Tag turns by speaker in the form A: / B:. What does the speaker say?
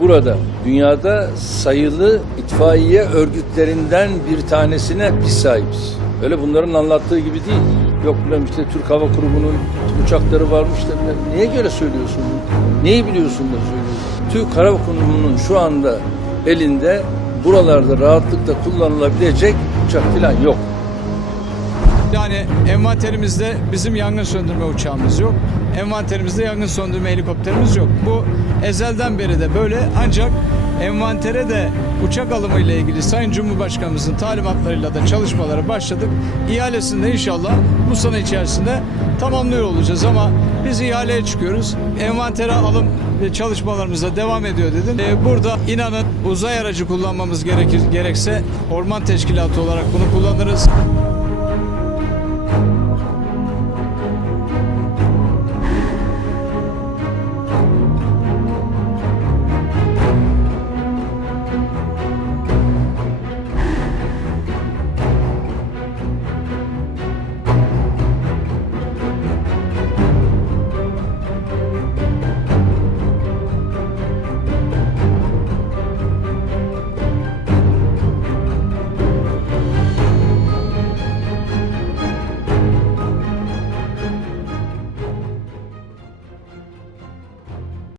A: burada dünyada sayılı itfaiye örgütlerinden bir tanesine biz sahibiz. Öyle bunların anlattığı gibi değil. Yok bilmem işte Türk Hava Kurumu'nun uçakları varmış da. Niye göre söylüyorsun bunu? Neyi biliyorsun da söylüyorsun? Türk Hava Kurumu'nun şu anda elinde buralarda rahatlıkla kullanılabilecek uçak falan yok.
B: Yani envanterimizde bizim yangın söndürme uçağımız yok. Envanterimizde yangın söndürme helikopterimiz yok. Bu ezelden beri de böyle ancak envantere de uçak alımı ile ilgili Sayın Cumhurbaşkanımızın talimatlarıyla da çalışmalara başladık. İhalesinde inşallah bu sene içerisinde tamamlıyor olacağız ama biz ihaleye çıkıyoruz. Envantere alım çalışmalarımıza devam ediyor dedim. Ee, burada inanın uzay aracı kullanmamız gerekir gerekse orman teşkilatı olarak bunu kullanırız.